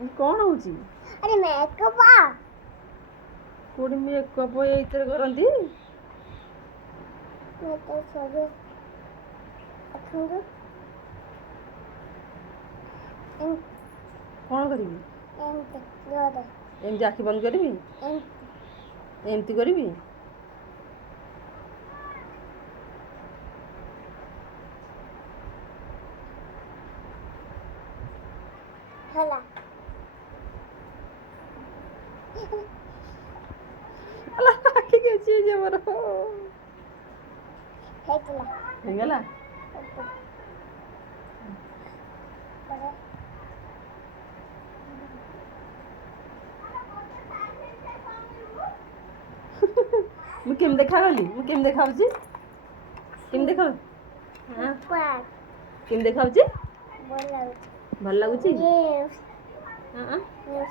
କଣ ହଉଛି? अरे मेकअप କୋଉଠି ମେକଅପ୍ ଏଇଥିରେ କରନ୍ତି? मैं तो सोचे रखूंगी କଣ କରିବି? एंड जोड़े ଏମିତି ଆଖି ବନ୍ଦ କରିବି? एंड ଏମିତି କରିବି? होला ଆଖି କେଞ୍ଚି ହେଇଛି ମୋର। हेटला ହେଇଗଲା? ମୁଁ କେମିତି ଦେଖାଗଲି? ମୁଁ କେମିତି ଦେଖାଉଛି? କେମିତି ଦେଖାଉ? ହଁ पर କେମିତି ଦେଖାଉଛି? बोला ଭଲ ଲାଗୁଛି? ये ହଁ ये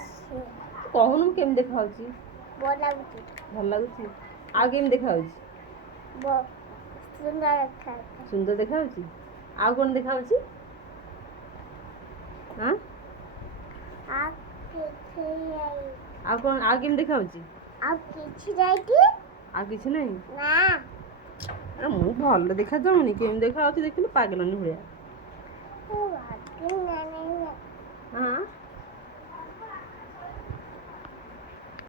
କହୁନୁ ମୁଁ କେମିତି ଦେଖାଉଛି? बोला ଭଲ ଲାଗୁଛି? ଆଉ କେମିତି ଦେଖାଉଛି? वो सुंदर रखा है ସୁନ୍ଦର ଦେଖାଯାଉଛି? ଆଉ କ'ଣ ଦେଖାଯାଉଛି? ହଁ आप किसी नहीं ଆଉ କ'ଣ ଆଉ କେମିତି ଦେଖାଯାଉଛି? आप किसी नहीं ଆଉ କିଛି ନାହିଁ? ना ଆରେ ମୁଁ ଭଲ ଦେଖାଯାଉନି, କେମିତି ଦେଖାଯାଉଛି ଦେଖିଲୁ ପାଗଳାନୀ ଭଳିଆ। वो बात नहीं ହଁ